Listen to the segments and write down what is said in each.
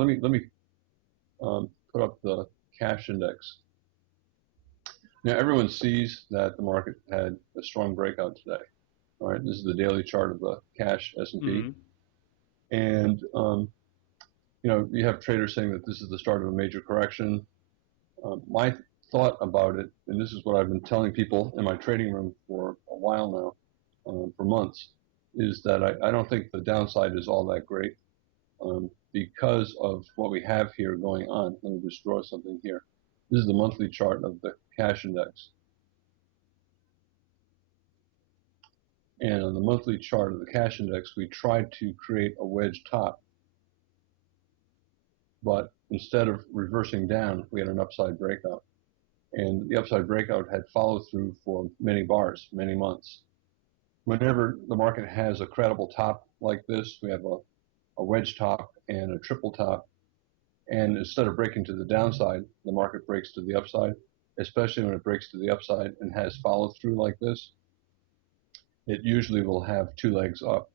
Let me put up the cash index. Now everyone sees that the market had a strong breakout today. All right, this is the daily chart of the cash S&P, and you have traders saying that this is the start of a major correction. My thought about it, and this is what I've been telling people in my trading room for a while now, for months, is that I don't think the downside is all that great because of what we have here going on. Let me just draw something here. This is the monthly chart of the cash index. And on the monthly chart of the cash index, we tried to create a wedge top. But instead of reversing down, we had an upside breakout. And the upside breakout had follow through for many bars, many months. Whenever the market has a credible top like this, we have a wedge top and a triple top. And instead of breaking to the downside, the market breaks to the upside, especially when it breaks to the upside and has follow through like this. It usually will have two legs up.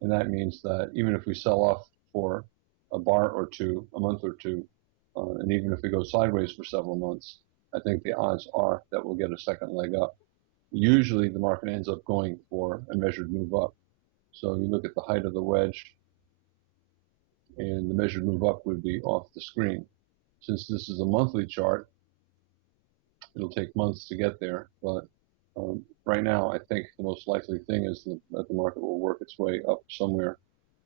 And that means that even if we sell off for a bar or two, a month or two, and even if we go sideways for several months, I think the odds are that we'll get a second leg up. Usually the market ends up going for a measured move up. So you look at the height of the wedge, and the measured move up would be off the screen. Since this is a monthly chart, it'll take months to get there, but right now I think the most likely thing is that the market will work its way up somewhere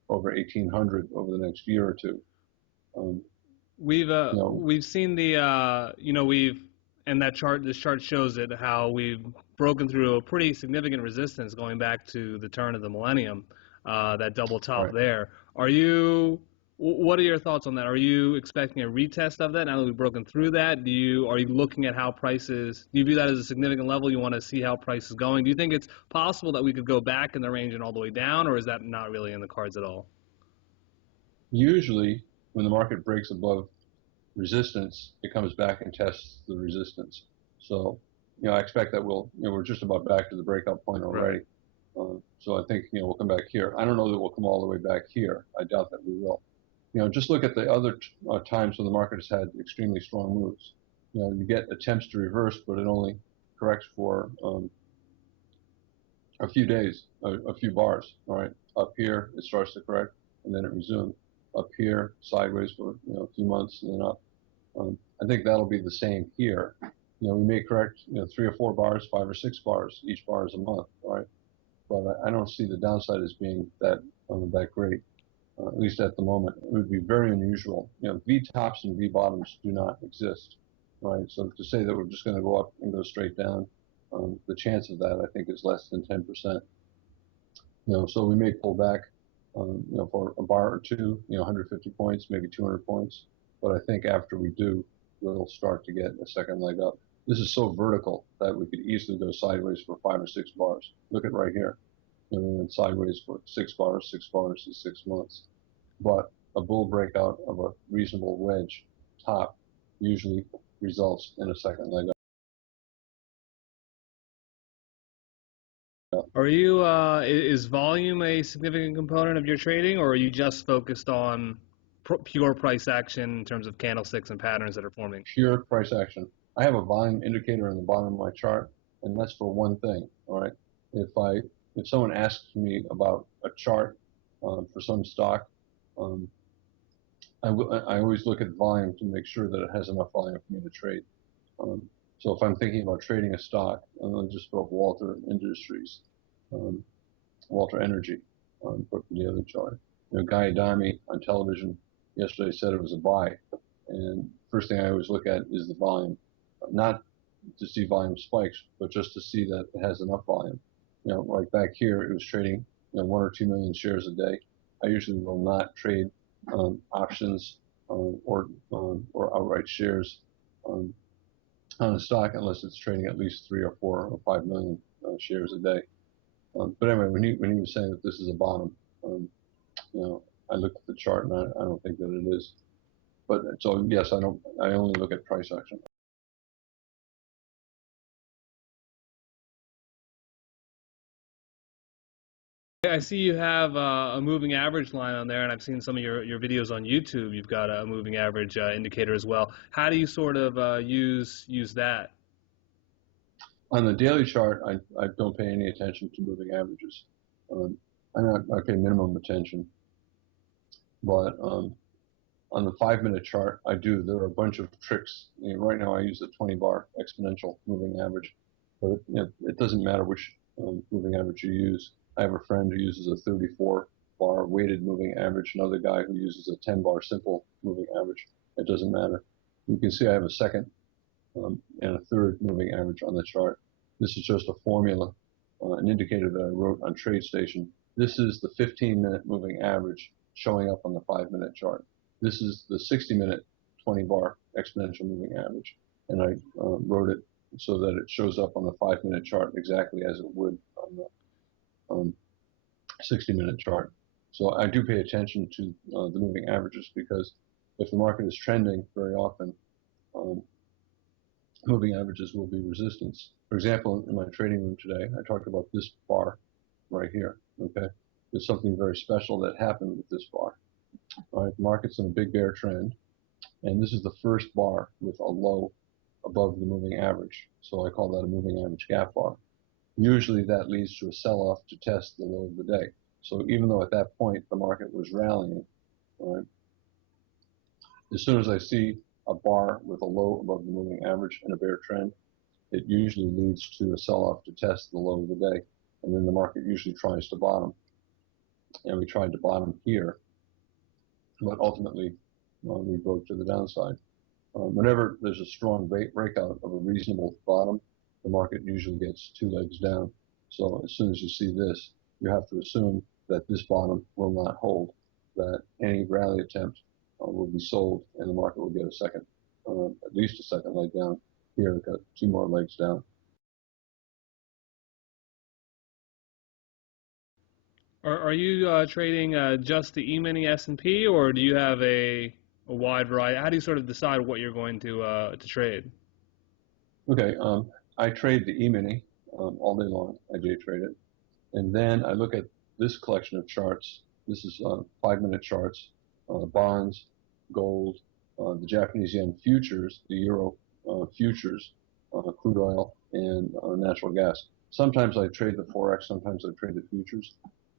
over 1800 over the next year or two. We've seen the and that chart, this chart shows it, how we've broken through a pretty significant resistance going back to the turn of the millennium, that double top. Right there. What are your thoughts on that? Are you expecting a retest of that now that we've broken through that? Are you looking at how prices, do you view that as a significant level? You want to see how price is going? Do you think it's possible that we could go back in the range and all the way down, or is that not really in the cards at all? Usually, when the market breaks above resistance, it comes back and tests the resistance. So, I expect that we're just about back to the breakout point already. Right. So I think, we'll come back here. I don't know that we'll come all the way back here. I doubt that we will. Just look at the other times when the market has had extremely strong moves. You get attempts to reverse, but it only corrects for a few days, a few bars. All right, up here it starts to correct, and then it resumes. Up here, sideways for a few months, and then up. I think that'll be the same here. We may correct 3 or 4 bars, 5 or 6 bars. Each bar is a month. All right, but I don't see the downside as being that great. At least at the moment. It would be very unusual. V tops and V bottoms do not exist, right? So to say that we're just going to go up and go straight down, the chance of that I think is less than 10%. So we may pull back, for a bar or two, 150 points, maybe 200 points. But I think after we do, we'll start to get a second leg up. This is so vertical that we could easily go sideways for 5 or 6 bars. Look at right here. And we went sideways for 6 bars in 6 months. But a bull breakout of a reasonable wedge top usually results in a second leg up. Are you, is volume a significant component of your trading, or are you just focused on pure price action in terms of candlesticks and patterns that are forming? Pure price action. I have a volume indicator on the bottom of my chart, and that's for one thing, all right? If someone asks me about a chart for some stock, I always look at volume to make sure that it has enough volume for me to trade. So if I'm thinking about trading a stock, I'm going to just put up Walter Industries, Walter Energy, put the other chart. Guy Adami on television yesterday said it was a buy, and first thing I always look at is the volume, not to see volume spikes, but just to see that it has enough volume. Like back here, it was trading 1 or 2 million shares a day. I usually will not trade options or outright shares on a stock unless it's trading at least 3 or 4 or 5 million shares a day. But anyway, when he was saying that this is a bottom, I looked at the chart and I don't think that it is. But so yes, I only look at price action. I see you have a moving average line on there, and I've seen some of your videos on YouTube. You've got a moving average indicator as well. How do you sort of use that? On the daily chart, I don't pay any attention to moving averages. Um, I pay minimum attention, but on the 5 minute chart, I do. There are a bunch of tricks. Right now, I use the 20 bar exponential moving average, but it doesn't matter which moving average you use. I have a friend who uses a 34 bar weighted moving average, another guy who uses a 10 bar simple moving average. It doesn't matter. You can see I have a second and a third moving average on the chart. This is just a formula, an indicator that I wrote on TradeStation. This is the 15-minute moving average showing up on the 5 minute chart. This is the 60-minute 20 bar exponential moving average. And I wrote it so that it shows up on the 5 minute chart exactly as it would on the 60-minute chart. So I do pay attention to the moving averages because if the market is trending very often, um, moving averages will be resistance. For example, in my trading room today, I talked about this bar right here. Okay, there's something very special that happened with this bar. All right, the market's in a big bear trend, and this is the first bar with a low above the moving average. So I call that a moving average gap bar. Usually that leads to a sell-off to test the low of the day. So even though at that point the market was rallying, all right, as soon as I see a bar with a low above the moving average and a bear trend, it usually leads to a sell-off to test the low of the day, and then the market usually tries to bottom. And we tried to bottom here, but ultimately we broke to the downside. Whenever there's a strong breakout of a reasonable bottom, the market usually gets two legs down. So as soon as you see this, you have to assume that this bottom will not hold, that any rally attempt will be sold, and the market will get a second, at least a second leg down. Here, we've got two more legs down. Are you trading just the E-mini S&P, or do you have a wide variety? How do you sort of decide what you're going to trade? Okay, I trade the E-mini all day long. I day trade it. And then I look at this collection of charts. This is 5 minute charts, bonds, gold, the Japanese yen futures, the euro futures, crude oil, and natural gas. Sometimes I trade the Forex, sometimes I trade the futures.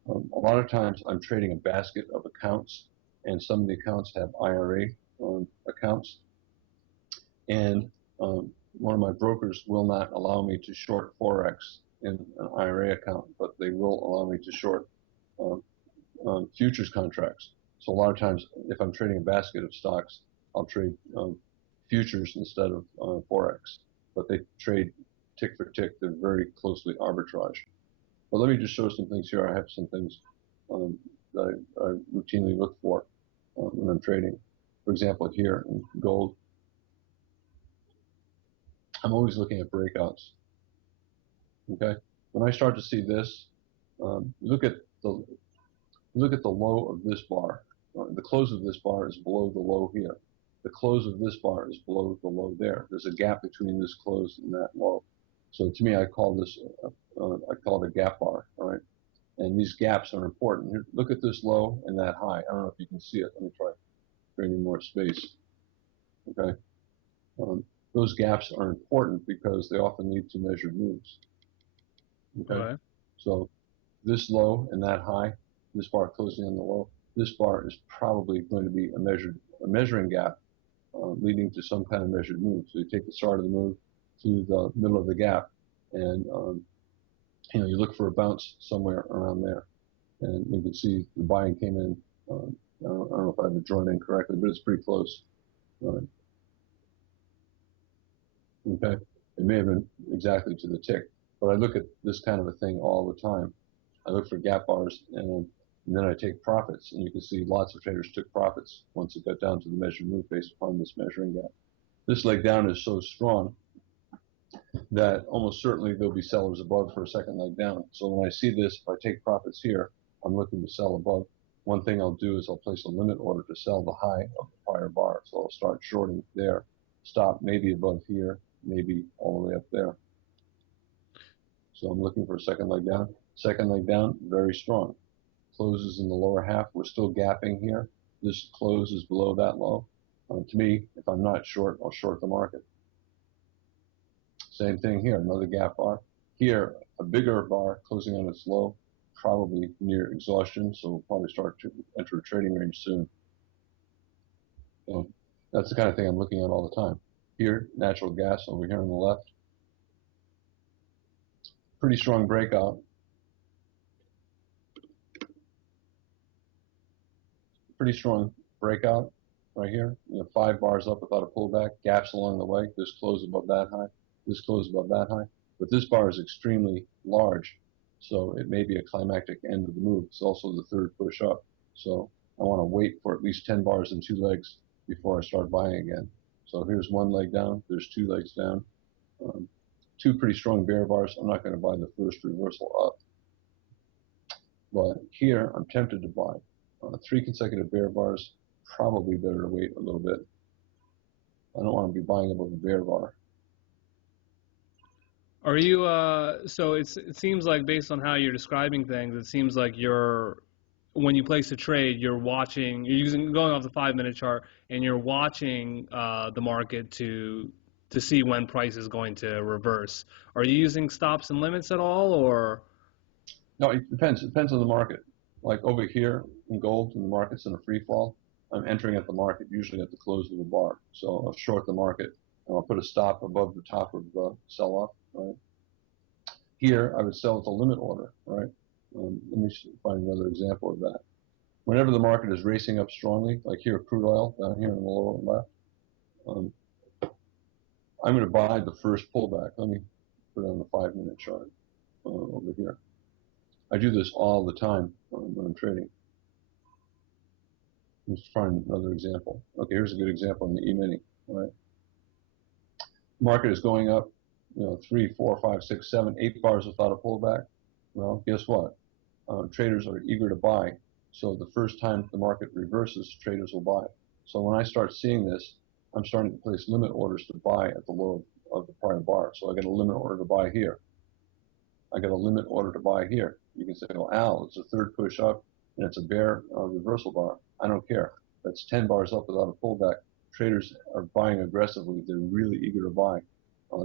A lot of times I'm trading a basket of accounts, and some of the accounts have IRA accounts. And one of my brokers will not allow me to short Forex in an IRA account, but they will allow me to short um, futures contracts. So a lot of times, if I'm trading a basket of stocks, I'll trade futures instead of Forex. But they trade tick for tick. They're very closely arbitrage. But let me just show some things here. I have some things that I routinely look for when I'm trading. For example, here in gold, I'm always looking at breakouts. Okay, when I start to see this, look at the low of this bar. The close of this bar is below the low here. The close of this bar is below the low there. There's a gap between this close and that low. So to me, I call this I call it a gap bar. All right, and these gaps are important. Here, look at this low and that high. I don't know if you can see it. Let me try creating more space. Okay, um, those gaps are important because they often lead to measured moves. Okay, Okay. so this low and that high, this bar closing on the low, this bar is probably going to be a measuring gap leading to some kind of measured move. So you take the start of the move to the middle of the gap, and you look for a bounce somewhere around there. And you can see the buying came in. I don't know if I have it drawn in correctly, but it's pretty close. Uh, okay, it may have been exactly to the tick, but I look at this kind of a thing all the time. I look for gap bars, and then I take profits. And you can see lots of traders took profits once it got down to the measured move based upon this measuring gap. This leg down is so strong that almost certainly there'll be sellers above for a second leg down. So when I see this, if I take profits here, I'm looking to sell above. One thing I'll do is I'll place a limit order to sell the high of the prior bar. So I'll start shorting there, stop maybe above here, maybe all the way up there. So I'm looking for a second leg down. Second leg down, very strong. Closes in the lower half. We're still gapping here. This close is below that low. To me, if I'm not short, I'll short the market. Same thing here, another gap bar. Here, a bigger bar closing on its low, probably near exhaustion, so we'll probably start to enter a trading range soon. So that's the kind of thing I'm looking at all the time. Here, natural gas over here on the left. Pretty strong breakout. Pretty strong breakout right here. 5 bars up without a pullback, gaps along the way. This close above that high. This close above that high. But this bar is extremely large, so it may be a climactic end of the move. It's also the third push up. So I want to wait for at least 10 bars and 2 legs before I start buying again. So here's 1 leg down. There's 2 legs down. 2 pretty strong bear bars. I'm not going to buy the first reversal up. But here, I'm tempted to buy. 3 consecutive bear bars, probably better to wait a little bit. I don't want to be buying above a bear bar. Are you, so it seems like based on how you're describing things, it seems like when you place a trade, you're going off the 5-minute chart, and you're watching the market to see when price is going to reverse. Are you using stops and limits at all, or? No, it depends. It depends on the market. Like over here in gold, when the market's in a free fall, I'm entering at the market usually at the close of the bar. So I'll short the market and I'll put a stop above the top of the sell-off. Right? Here, I would sell with a limit order. Right? Let me find another example of that. Whenever the market is racing up strongly, like here, crude oil down here in the lower left, I'm going to buy the first pullback. Let me put it on the 5-minute chart over here. I do this all the time when I'm trading. Let's find another example. Okay, here's a good example in the E-mini. All right, market is going up, 3, 4, 5, 6, 7, 8 bars without a pullback. Well, guess what? Traders are eager to buy. So the first time the market reverses, traders will buy. So when I start seeing this, I'm starting to place limit orders to buy at the low of the prior bar. So I get a limit order to buy here. I get a limit order to buy here. You can say, well, Al, it's a third push up and it's a bear reversal bar. I don't care. That's 10 bars up without a pullback. Traders are buying aggressively. They're really eager to buy.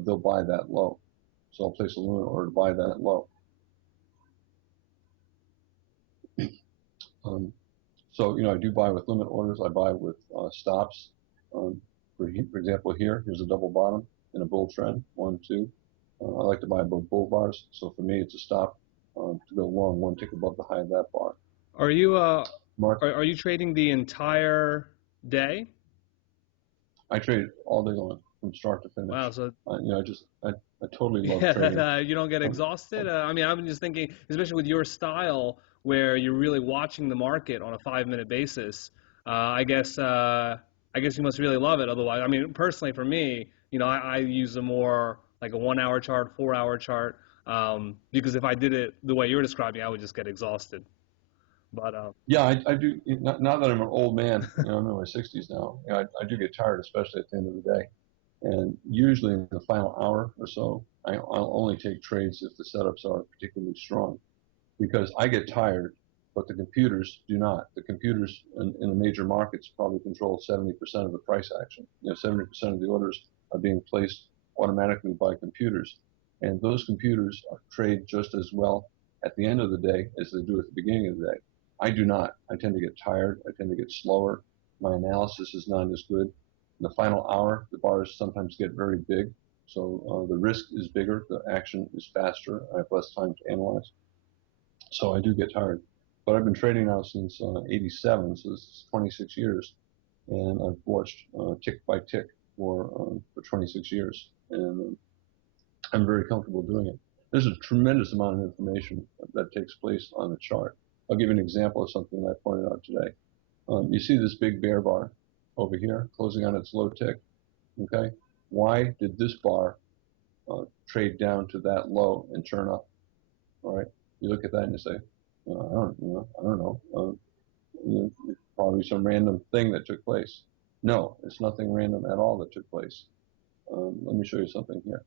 They'll buy that low. So I'll place a limit order to buy that low. So, I do buy with limit orders. I buy with stops. For example, here's a double bottom in a bull trend, 1, 2. I like to buy above bull bars. So for me, it's a stop to go long, 1 tick above the high of that bar. Are you trading the entire day? I trade all day long from start to finish. Wow, so I totally love trading. You don't get exhausted? I mean, I'm just thinking, especially with your style, where you're really watching the market on a 5-minute basis. I guess you must really love it. Otherwise, I mean, personally for me, I use a more like a 1-hour chart, 4-hour chart, because if I did it the way you're describing, I would just get exhausted. But yeah, I do. Now that I'm an old man, I'm in my 60s now. I do get tired, especially at the end of the day. And usually in the final hour or so, I'll only take trades if the setups are particularly strong, because I get tired, but the computers do not. The computers in the major markets probably control 70% of the price action. 70% of the orders are being placed automatically by computers, and those computers trade just as well at the end of the day as they do at the beginning of the day. I do not. I tend to get tired. I tend to get slower. My analysis is not as good. In the final hour, the bars sometimes get very big, so the risk is bigger, the action is faster, I have less time to analyze. So I do get tired. But I've been trading now since 87, so this is 26 years, and I've watched tick by tick for 26 years, and I'm very comfortable doing it. There's a tremendous amount of information that takes place on the chart. I'll give you an example of something that I pointed out today. You see this big bear bar over here, closing on its low tick, okay? Why did this bar trade down to that low and turn up, all right? You look at that and you say, I don't know. Probably some random thing that took place. No, it's nothing random at all that took place. Let me show you something here.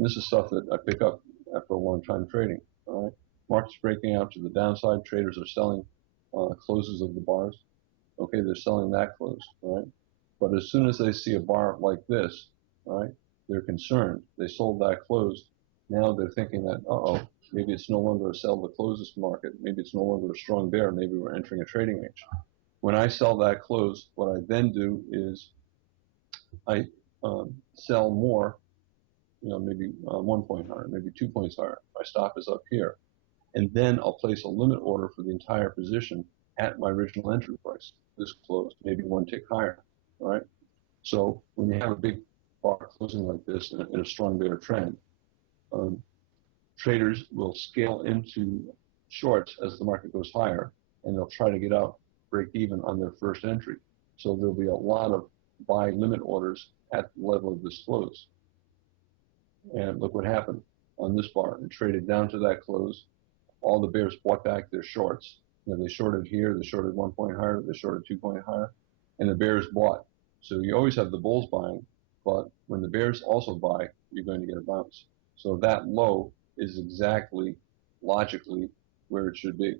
This is stuff that I pick up after a long time trading. All right, market's breaking out to the downside. Traders are selling closes of the bars. Okay, they're selling that close. All right, but as soon as they see a bar like this, all right, they're concerned. They sold that close. Now they're thinking that, uh-oh, maybe it's no longer a sell the closes market. Maybe it's no longer a strong bear. Maybe we're entering a trading range. When I sell that close, what I then do is I sell more, maybe 1 point higher, maybe 2 points higher. My stop is up here. And then I'll place a limit order for the entire position at my original entry price. This close, maybe one tick higher. All right. So when you have a big bar closing like this in a strong bear trend, traders will scale into shorts as the market goes higher, and they'll try to get out, break even on their first entry. So there'll be a lot of buy limit orders at the level of this close. And look what happened on this bar. It traded down to that close. All the bears bought back their shorts. They shorted here, they shorted 1 point higher, they shorted 2 point higher, and the bears bought. So you always have the bulls buying, but when the bears also buy, you're going to get a bounce. So that low is exactly logically where it should be.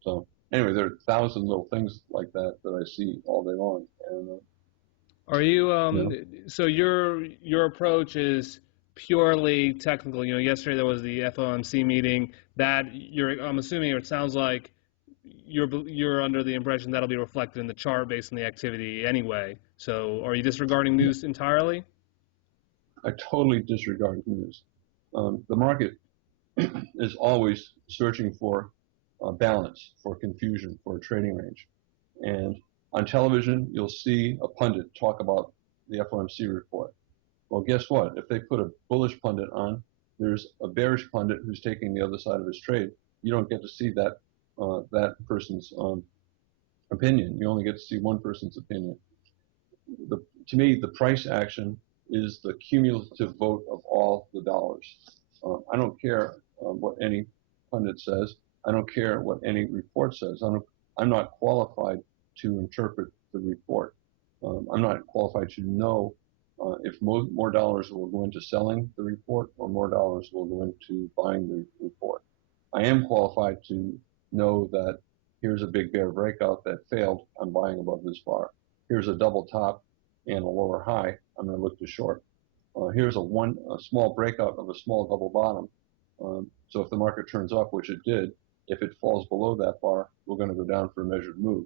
So anyway, there are 1,000 little things like that I see all day long. And Are you so your approach is purely technical? Yesterday there was the FOMC meeting that I'm assuming it sounds like you're under the impression that'll be reflected in the chart based on the activity anyway. So are you disregarding news entirely? I totally disregard news. The market is always searching for balance, for confusion, for a trading range. And on television, you'll see a pundit talk about the FOMC report. Well, guess what? If they put a bullish pundit on, there's a bearish pundit who's taking the other side of his trade. You don't get to see that person's opinion. You only get to see one person's opinion. To me, the price action is the cumulative vote of all the dollars. I don't care what any pundit says. I don't care what any report says. I'm not qualified to interpret the report. I'm not qualified to know if more dollars will go into selling the report or more dollars will go into buying the report. I am qualified to know that here's a big bear breakout that failed. I'm buying above this bar. Here's a double top and a lower high. I'm going to look to short. Here's a small breakout of a small double bottom. So if the market turns up, which it did, if it falls below that bar, we're going to go down for a measured move.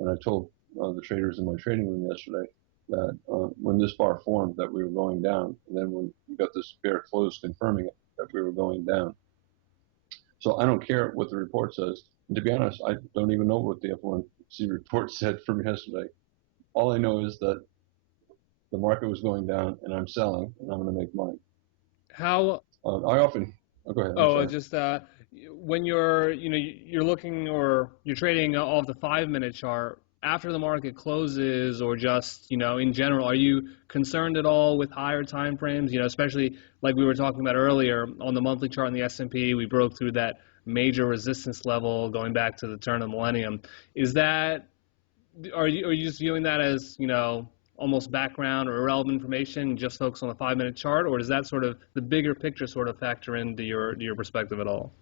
And I told the traders in my trading room yesterday that when this bar formed that we were going down, and then when we got this bear close confirming it, that we were going down. So I don't care what the report says. And to be honest, I don't even know what the FOMC report said from yesterday. All I know is that the market was going down, and I'm selling, and I'm going to make money. How? I often. Oh, go ahead. I'm Oh, sorry. just when you're looking or you're trading off the 5 minute chart after the market closes, or just in general, are you concerned at all with higher time frames? Especially like we were talking about earlier on the monthly chart in the S&P, we broke through that major resistance level going back to the turn of the millennium. Are you just viewing that as almost background or irrelevant information, just focus on the 5 minute chart, or does that sort of the bigger picture sort of factor into your perspective at all?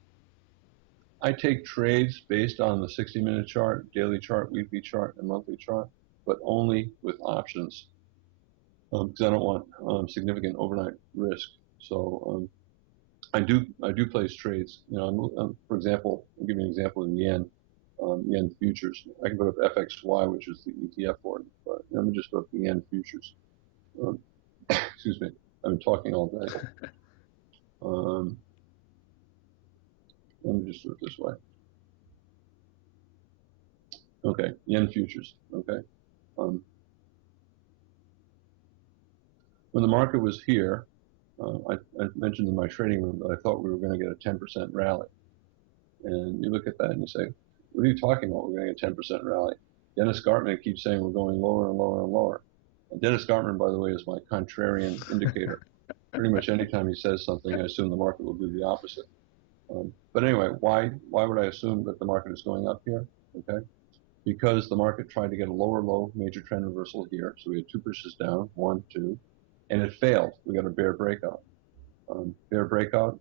I take trades based on the 60-minute chart, daily chart, weekly chart, and monthly chart, but only with options because I don't want significant overnight risk. So I do place trades. For example, I'll give you an example of yen futures. I can put up FXY, which is the ETF for it, but let me just put up the yen futures. Excuse me, I've been talking all day. Let me just do it this way. Okay, yen futures. Okay. When the market was here, I mentioned in my trading room that I thought we were going to get a 10% rally. And you look at that and you say, what are you talking about? We're going to get a 10% rally. Dennis Gartman keeps saying we're going lower and lower and lower. And Dennis Gartman, by the way, is my contrarian indicator. Pretty much anytime he says something, I assume the market will do the opposite. But anyway, why would I assume that the market is going up here? Okay, because the market tried to get a lower low major trend reversal here. So we had two pushes down, 1, 2, and it failed. We got a bear breakout. Bear breakout,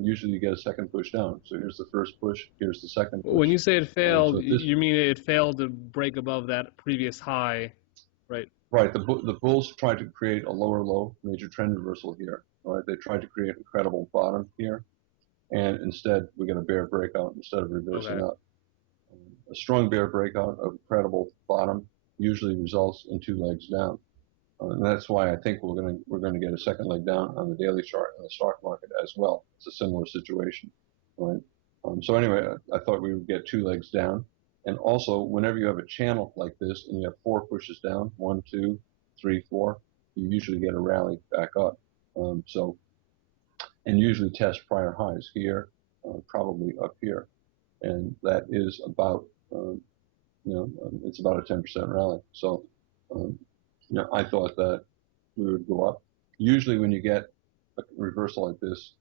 usually you get a second push down. So here's the first push, here's the second When push. you say it So failed, at this, you mean it failed to break above that previous high, right? right, the bulls tried to create a lower low major trend reversal here. All right, they tried to create a credible bottom here, and instead we get a bear breakout instead of reversing Okay. up. A strong bear breakout of a credible bottom usually results in two legs down. And that's why I think we're going to get a second leg down on the daily chart in the stock market as well. It's a similar situation, right? So anyway, I thought we would get two legs down, and also whenever you have a channel like this and you have four pushes down, 1, 2, 3, 4, you usually get a rally back up. So and usually test prior highs here, probably up here, and that is about it's about a 10% rally. So um, I thought that we would go up. Usually when you get a reversal like this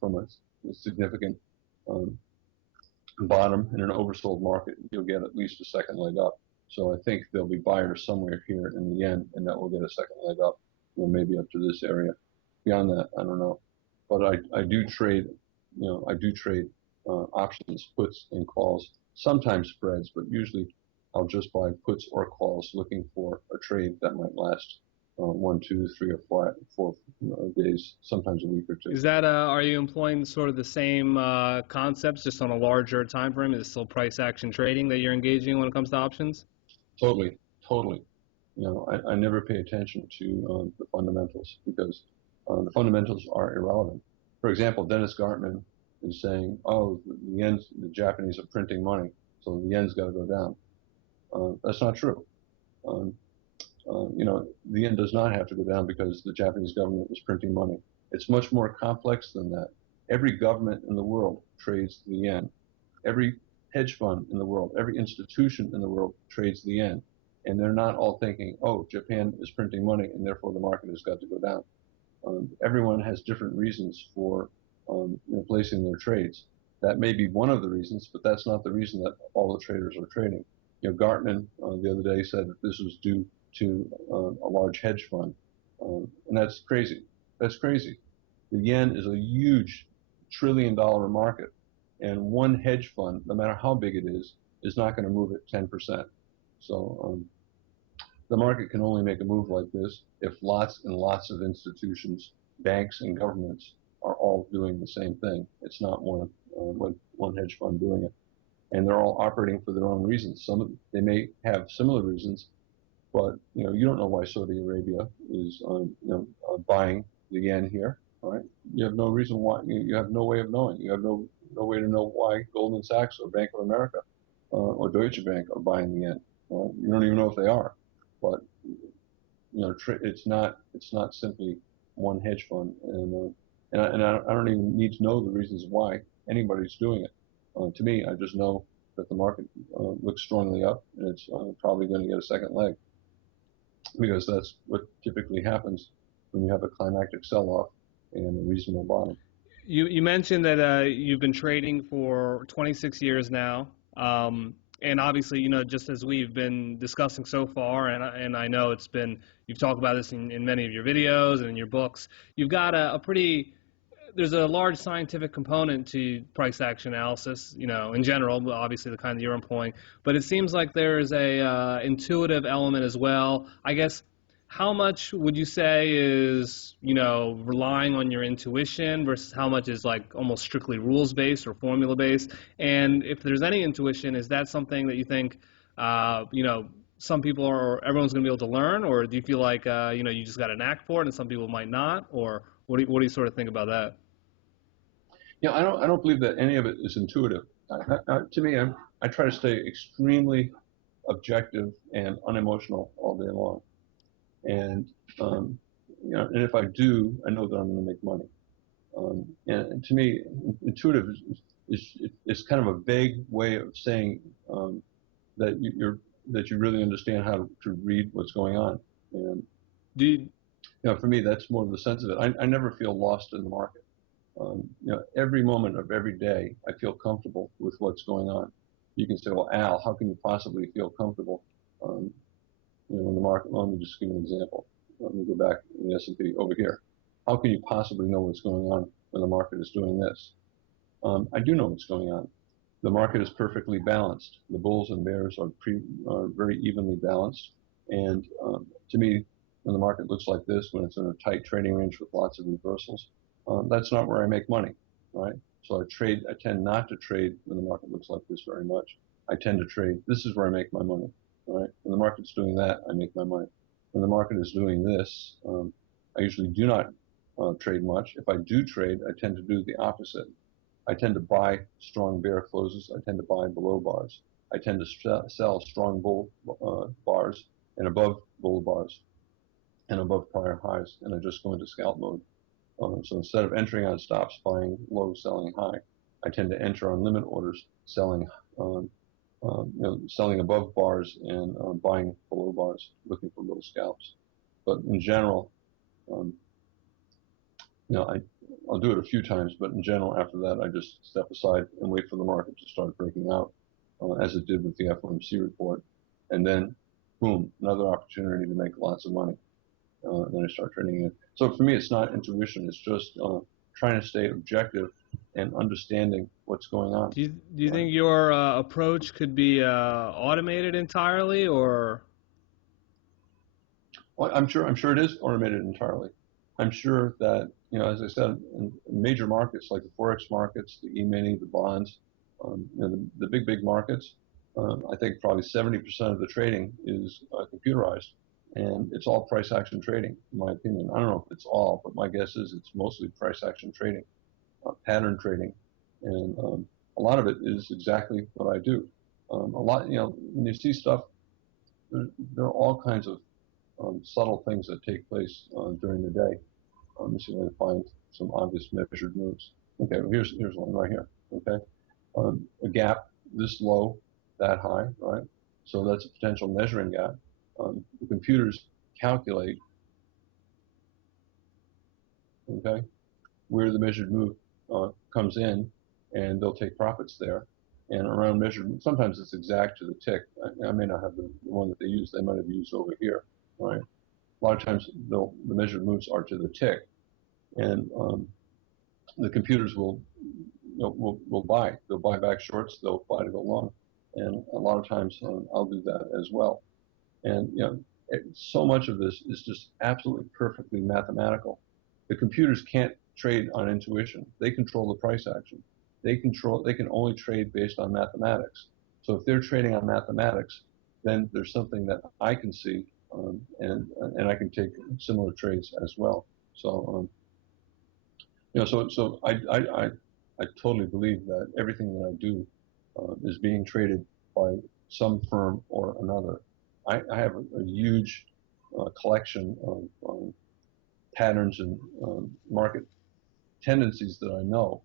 from a significant um, bottom in an oversold market, you'll get at least a second leg up. So I think there'll be buyers somewhere here in the yen, and that will get a second leg up, maybe up to this area. Beyond that, I don't know. But I do trade, options, puts, and calls. Sometimes spreads, but usually I'll just buy puts or calls, looking for a trade that might last 1, 2, 3, or 4 days, sometimes a week or two. Is that are you employing sort of the same concepts just on a larger time frame? Is it still price action trading that you're engaging when it comes to options? Totally, totally. I never pay attention to the fundamentals because the fundamentals are irrelevant. For example, Dennis Gartman is saying, "Oh, the Japanese are printing money, so the yen's got to go down." That's not true. Um, the yen does not have to go down because the Japanese government is printing money. It's much more complex than that. Every government in the world trades the yen. Every hedge fund in the world, every institution in the world trades the yen. And they're not all thinking, oh, Japan is printing money and therefore the market has got to go down. Everyone has different reasons for placing their trades. That may be one of the reasons, but that's not the reason that all the traders are trading. Gartman the other day said that this was due to a large hedge fund, and that's crazy. That's crazy. The yen is a huge $1 trillion market, and one hedge fund, no matter how big it is not going to move it 10%. So the market can only make a move like this if lots and lots of institutions, banks, and governments are all doing the same thing. It's not one hedge fund doing it, and they're all operating for their own reasons. They may have similar reasons, but you don't know why Saudi Arabia is buying the yen here. All right, you have no reason why. You have no way of knowing. You have no way to know why Goldman Sachs or Bank of America or Deutsche Bank are buying the yen. You don't even know if they are, but it's not simply one hedge fund, and I don't even need to know the reasons why anybody's doing it. To me, I just know that the market looks strongly up, and it's probably going to get a second leg because that's what typically happens when you have a climactic sell-off and a reasonable bottom. You mentioned that you've been trading for 26 years now, and obviously, just as we've been discussing so far, and I know you've talked about this in many of your videos and in your books. You've got a pretty there's a large scientific component to price action analysis, in general, obviously the kind that you're employing, but it seems like there's a intuitive element as well. I guess, how much would you say is, relying on your intuition versus how much is like almost strictly rules based or formula based? And if there's any intuition, is that something that you think, some people everyone's going to be able to learn, or do you feel like, you just got a knack for it and some people might not, or what do you sort of think about that? I don't believe that any of it is intuitive. To me, I try to stay extremely objective and unemotional all day long, and and if I do, I know that I'm going to make money. And to me, intuitive is kind of a vague way of saying that you really understand how to read what's going on. And Do you, for me, that's more of the sense of it. I never feel lost in the market. Every moment of every day, I feel comfortable with what's going on. You can say, well, Al, how can you possibly feel comfortable um, in the market? Well, let me just give you an example. Let me go back in the S&P over here. How can you possibly know what's going on when the market is doing this. I do know what's going on. The market is perfectly balanced. The bulls and bears are very evenly balanced. And to me, when the market looks like this, when it's in a tight trading range with lots of reversals, that's not where I make money, right? So I tend not to trade when the market looks like this very much. I tend to trade, this is where I make my money, right? When the market's doing that, I make my money. When the market is doing this, I usually do not trade much. If I do trade, I tend to do the opposite. I tend to buy strong bear closes. I tend to buy below bars. I tend to sell strong bull bars and above bull bars and above prior highs, and I just go into scalp mode. So instead of entering on stops, buying low, selling high, I tend to enter on limit orders, selling selling above bars and buying below bars, looking for little scalps. But in general, I'll do it a few times, but in general, after that, I just step aside and wait for the market to start breaking out, as it did with the FOMC report, and then, boom, another opportunity to make lots of money. Then I start trading it. So for me, it's not intuition. It's just trying to stay objective and understanding what's going on. Do you think your approach could be automated entirely, or? Well, I'm sure it is automated entirely. I'm sure that, as I said, in major markets like the forex markets, the e-mini, the bonds, the big markets, I think probably 70% of the trading is computerized, and it's all price action trading, in my opinion. I don't know if it's all, but my guess is it's mostly price action trading, pattern trading, and a lot of it is exactly what I do. A lot, when you see stuff, there are all kinds of subtle things that take place during the day. Let me see if I can find some obvious measured moves. Okay, well, here's one right here. Okay, a gap this low, that high, right? So that's a potential measuring gap. The computers calculate, okay, where the measured move comes in, and they'll take profits there. And around measured, sometimes it's exact to the tick. I may not have the one that they use. They might have used over here, right? A lot of times the measured moves are to the tick, and the computers will buy. They'll buy back shorts. They'll buy to go long, and a lot of times I'll do that as well. And so much of this is just absolutely perfectly mathematical. The computers can't trade on intuition. They control the price action. They can only trade based on mathematics. So if they're trading on mathematics, then there's something that I can see, and I can take similar trades as well. So so I totally believe that everything that I do is being traded by some firm or another. I have a huge collection of patterns and market tendencies that I know.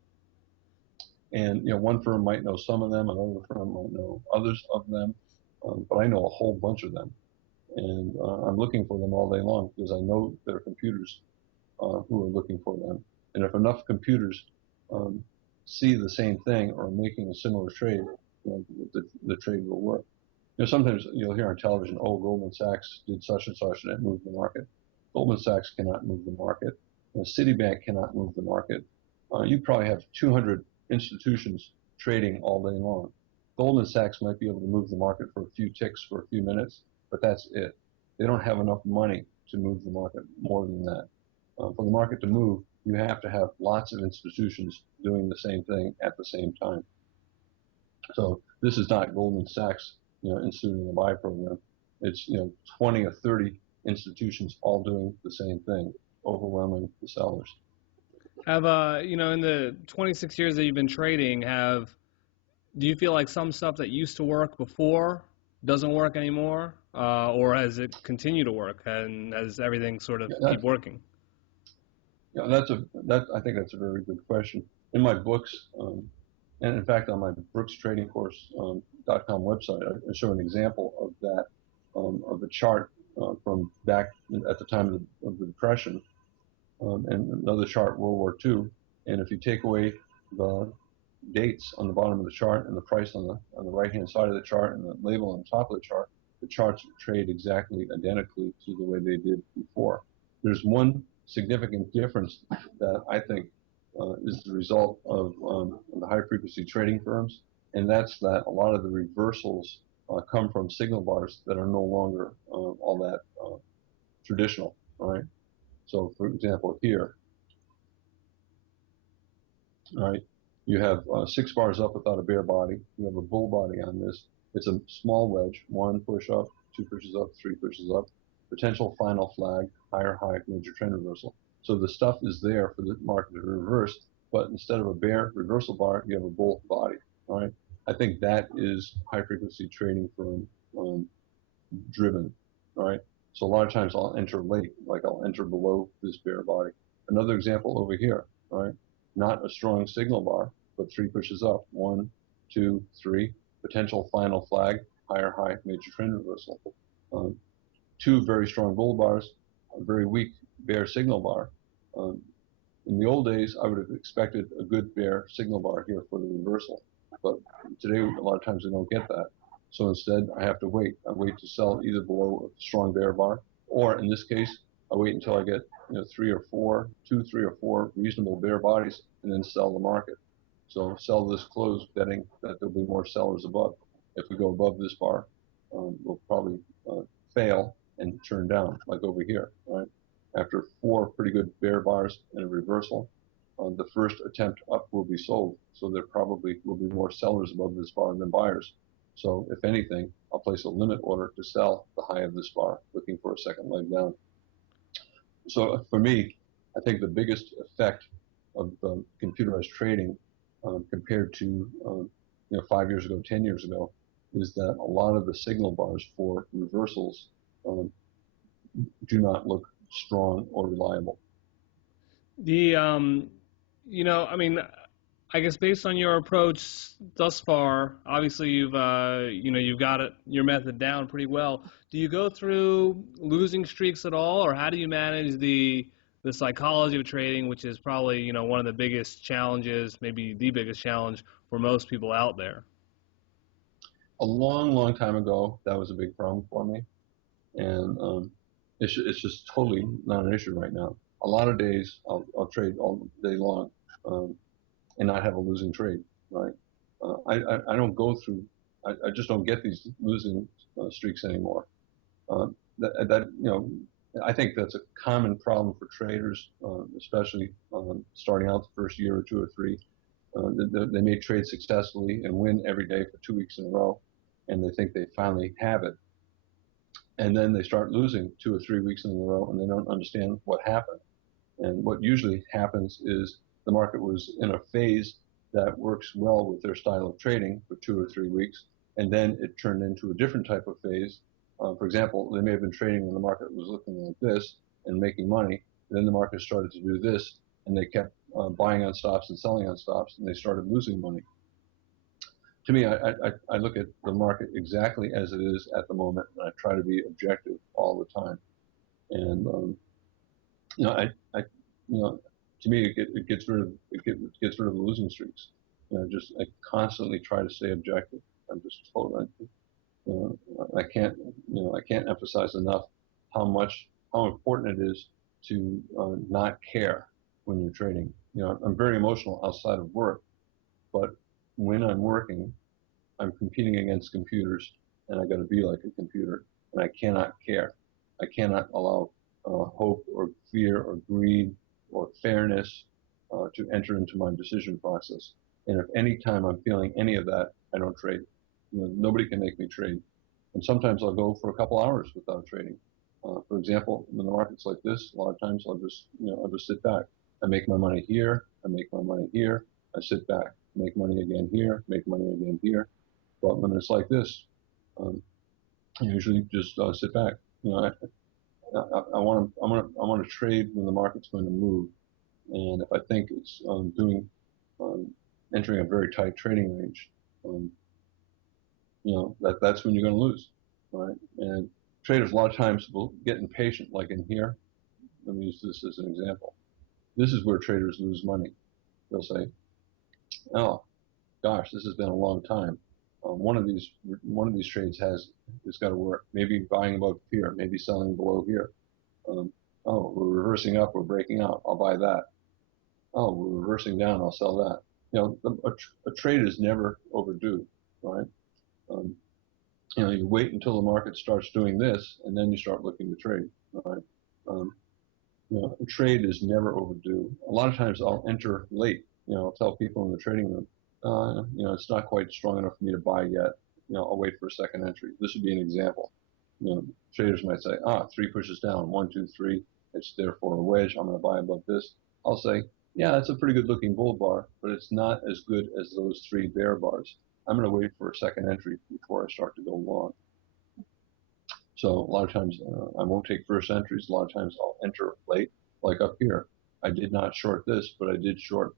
And one firm might know some of them, another firm might know others of them, but I know a whole bunch of them, and I'm looking for them all day long because I know there are computers who are looking for them. And if enough computers see the same thing or are making a similar trade, the trade will work. Sometimes you'll hear on television, oh, Goldman Sachs did such and such and it moved the market. Goldman Sachs cannot move the market. Citibank cannot move the market. You probably have 200 institutions trading all day long. Goldman Sachs might be able to move the market for a few ticks for a few minutes, but that's it. They don't have enough money to move the market more than that. For the market to move, you have to have lots of institutions doing the same thing at the same time. So this is not Goldman Sachs, instituting a buy program. It's 20 or 30 institutions all doing the same thing, overwhelming the sellers. Have in the 26 years that you've been trading, do you feel like some stuff that used to work before doesn't work anymore, or has it continued to work, and has everything sort of keep working? Yeah, I think that's a very good question. In my books, and in fact on my brookstradingcourse.com website, I show an example of that, of a chart from back at the time of the Depression, and another chart, World War II. And if you take away the dates on the bottom of the chart and the price on the right-hand side of the chart and the label on top of the charts trade exactly identically to the way they did before. There's one significant difference that I think is the result of the high frequency trading firms, and that's that a lot of the reversals come from signal bars that are no longer all that traditional. All right. So, for example, here, all right, you have 6 bars up without a bear body. You have a bull body on this. It's a small wedge. 1 push up, 2 pushes up, 3 pushes up. Potential final flag, higher high, major trend reversal. So the stuff is there for the market to reverse, but instead of a bear reversal bar, you have a bull body. All right. I think that is high frequency trading firm driven. All right. So a lot of times I'll enter late, like I'll enter below this bear body. Another example over here. All right. Not a strong signal bar, but 3 pushes up. 1, 2, 3. Potential final flag, higher high, major trend reversal. 2 very strong bull bars, a very weak bear signal bar. In the old days, I would have expected a good bear signal bar here for the reversal, but today a lot of times we don't get that. So instead, I have to wait. I wait to sell either below a strong bear bar, or in this case, I wait until I get 3 or 4, 2, 3 or 4 reasonable bear bodies, and then sell the market. So sell this close, betting that there'll be more sellers above. If we go above this bar, we'll probably fail and turn down, like over here, right? After 4 pretty good bear bars and a reversal, the first attempt up will be sold. So there probably will be more sellers above this bar than buyers. So if anything, I'll place a limit order to sell the high of this bar, looking for a second leg down. So for me, I think the biggest effect of computerized trading compared to 5 years ago, 10 years ago, is that a lot of the signal bars for reversals do not look strong or reliable. I mean, I guess based on your approach thus far, obviously you've got your method down pretty well. Do you go through losing streaks at all, or how do you manage the psychology of trading, which is probably one of the biggest challenges, maybe the biggest challenge for most people out there? A long, long time ago, that was a big problem for me, and it's just totally not an issue right now. A lot of days I'll trade all day long and not have a losing trade, right? I don't go through, I just don't get these losing streaks anymore. I think that's a common problem for traders, especially starting out the first year or 2 or 3. They may trade successfully and win every day for 2 weeks in a row, and they think they finally have it. And then they start losing 2 or 3 weeks in a row, and they don't understand what happened. And what usually happens is the market was in a phase that works well with their style of trading for 2 or 3 weeks, and then it turned into a different type of phase. For example, they may have been trading when the market was looking like this and making money. Then the market started to do this, and they kept buying on stops and selling on stops, and they started losing money. To me, I look at the market exactly as it is at the moment, and I try to be objective all the time. And to me, it gets rid of the losing streaks. I constantly try to stay objective. I'm just totally, I can't emphasize enough how important it is to not care when you're trading. I'm very emotional outside of work, but when I'm working, I'm competing against computers, and I got to be like a computer, and I cannot care. I cannot allow hope or fear or greed or fairness to enter into my decision process. And if any time I'm feeling any of that, I don't trade. Nobody can make me trade. And sometimes I'll go for a couple hours without trading. For example, when the market's like this, a lot of times I'll just sit back. I make my money here. I make my money here. I sit back, make money again here, make money again here. But when it's like this, I usually just sit back. I want to trade when the market's going to move, and if I think it's entering a very tight trading range, that's when you're going to lose, right? And traders a lot of times will get impatient, like in here. Let me use this as an example. This is where traders lose money. They'll say, "Oh, gosh, this has been a long time. One of these trades has got to work. Maybe buying above here, maybe selling below here. Oh, we're reversing up, we're breaking out. I'll buy that." oh, we're reversing down, I'll sell that. A trade is never overdue, right? Um, you wait until the market starts doing this, and then you start looking to trade, right? Um, a trade is never overdue. A lot of times I'll enter late. I'll tell people in the trading room, it's not quite strong enough for me to buy yet. I'll wait for a second entry. This would be an example. Traders might say, three pushes down, 1, 2, 3. It's therefore a wedge. I'm going to buy above this. I'll say, yeah, that's a pretty good looking bull bar, but it's not as good as those three bear bars. I'm going to wait for a second entry before I start to go long. So a lot of times I won't take first entries. A lot of times I'll enter late, like up here. I did not short this, but I did short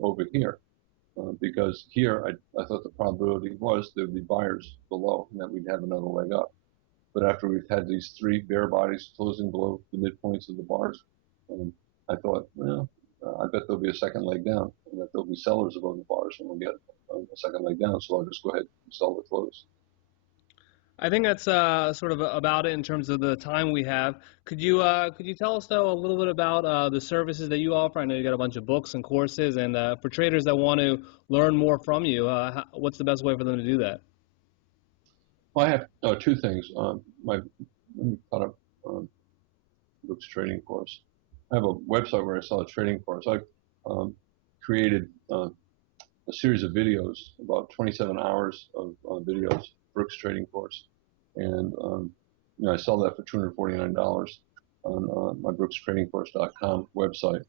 over here because here I thought the probability was there would be buyers below and that we'd have another leg up. But after we've had these three bear bodies closing below the midpoints of the bars, I thought, well, I bet there'll be a second leg down and that there'll be sellers above the bars and we'll get a second leg down. So I'll just go ahead and sell the close. I think that's sort of about it in terms of the time we have. Could you tell us though a little bit about the services that you offer? I know you got a bunch of books and courses, and for traders that want to learn more from you, what's the best way for them to do that? Well, I have two things. Let me put up Brooks Trading Course. I have a website where I sell a trading course. I've created a series of videos, about 27 hours of videos, Brooks Trading Course, and I sell that for $249 on my brookstradingcourse.com website,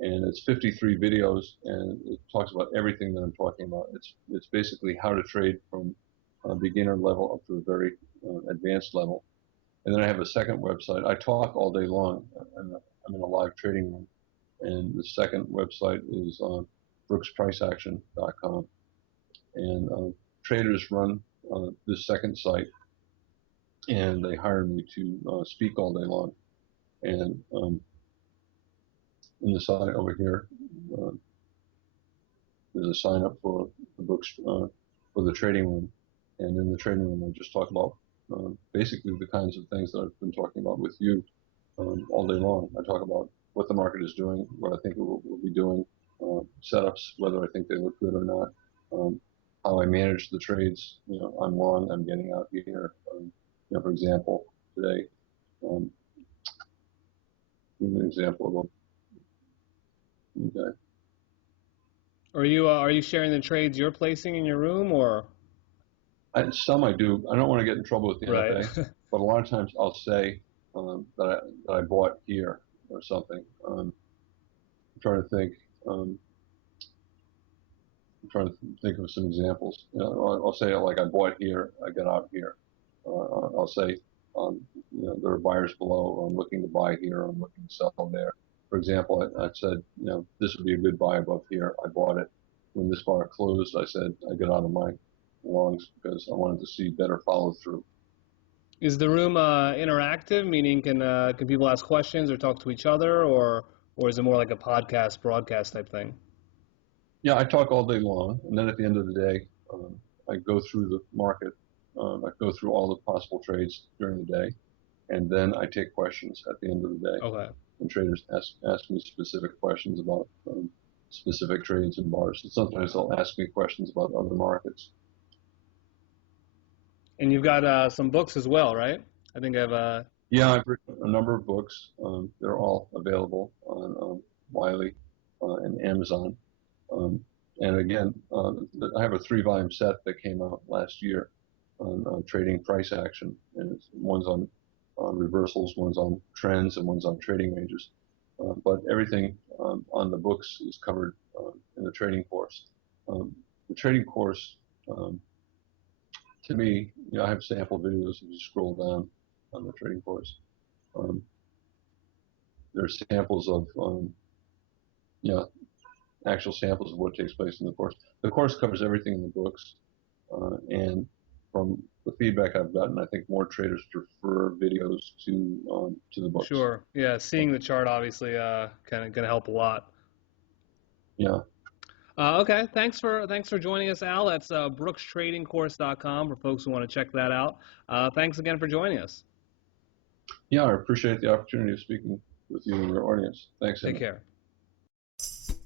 and it's 53 videos, and it talks about everything that I'm talking about. It's basically how to trade from a beginner level up to a very advanced level. And then I have a second website. I talk all day long. I'm in a live trading room, and the second website is brookspriceaction.com. And traders run this second site, and they hire me to speak all day long. And in the site over here, uh, there's a sign up for the books for the trading room. And in the trading room, I just talk about basically the kinds of things that I've been talking about with you all day long. I talk about what the market is doing, what I think it will be doing, setups, whether I think they look good or not, how I manage the trades. I'm long, I'm getting out here. For example, today, give an example of okay. Are you sharing the trades you're placing in your room, or? Some I do. I don't want to get in trouble with the Right. NFA, but a lot of times I'll say that I bought here or something. I'm trying to think. I'm trying to think of some examples. I'll say like I bought here, I got out here. I'll say there are buyers below, or I'm looking to buy here, or I'm looking to sell there. For example, I said this would be a good buy above here. I bought it. When this bar closed, I said I got out of my longs because I wanted to see better follow through. Is the room interactive, meaning can people ask questions or talk to each other, or is it more like a podcast broadcast type thing? Yeah, I talk all day long, and then at the end of the day, I go through the market. I go through all the possible trades during the day, and then I take questions at the end of the day. Okay. And traders ask me specific questions about specific trades and bars. And sometimes they'll ask me questions about other markets. And you've got some books as well, right? I think I've Yeah, I've written a number of books. They're all available on Wiley and Amazon. Um, and again, I have a 3-volume set that came out last year on trading price action, and one's on reversals, one's on trends, and one's on trading ranges. But everything on the books is covered in the trading course. The trading course, to me, I have sample videos if you scroll down on the trading course. Um, there are samples of, you know, actual samples of what takes place in the course. The course covers everything in the books, and from the feedback I've gotten, I think more traders prefer videos to the books. sure. Yeah, seeing the chart obviously can help a lot. Yeah, Okay, thanks for joining us, Al. That's brookstradingcourse.com for folks who want to check that out. Thanks again for joining us. yeah, I appreciate the opportunity of speaking with you and your audience. Thanks, Take Emmett. care.